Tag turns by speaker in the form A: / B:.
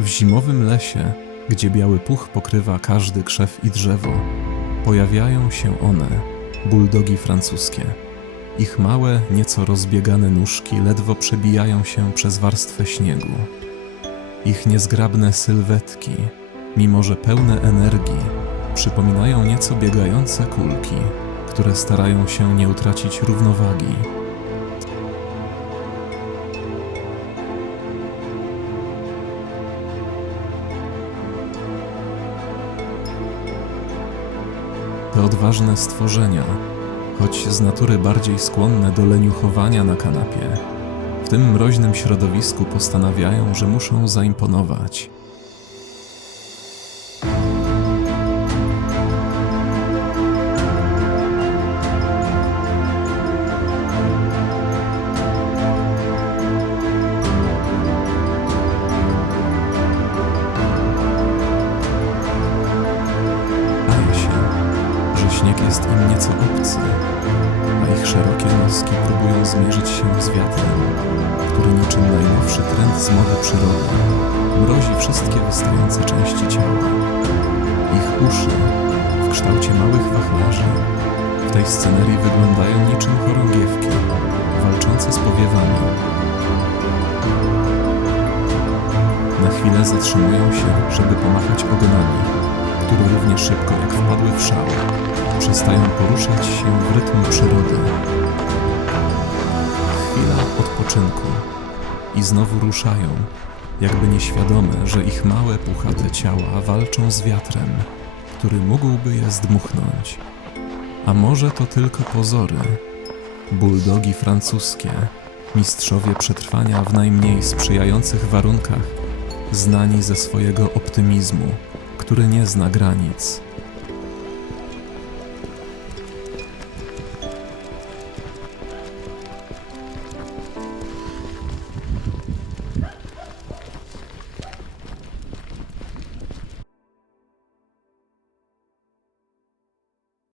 A: W zimowym lesie, gdzie biały puch pokrywa każdy krzew i drzewo, pojawiają się one, buldogi francuskie. Ich małe, nieco rozbiegane nóżki ledwo przebijają się przez warstwę śniegu. Ich niezgrabne sylwetki, mimo że pełne energii, przypominają nieco biegające kulki, które starają się nie utracić równowagi. Te odważne stworzenia, choć z natury bardziej skłonne do leniuchowania na kanapie, w tym mroźnym środowisku postanawiają, że muszą zaimponować. Śnieg jest im nieco obcy, a ich szerokie noski próbują zmierzyć się z wiatrem, który niczym najnowszy trend z mody przyrody mrozi wszystkie wystające części ciała. Ich uszy w kształcie małych wachlarzy w tej scenerii wyglądają niczym chorągiewki walczące z powiewami. Na chwilę zatrzymują się, żeby pomachać ogonami, które równie szybko jak wpadły w szał, przestają poruszać się w rytm przyrody. Chwila odpoczynku i znowu ruszają, jakby nieświadome, że ich małe, puchate ciała walczą z wiatrem, który mógłby je zdmuchnąć. A może to tylko pozory? Buldogi francuskie, mistrzowie przetrwania w najmniej sprzyjających warunkach, znani ze swojego optymizmu, który nie zna granic.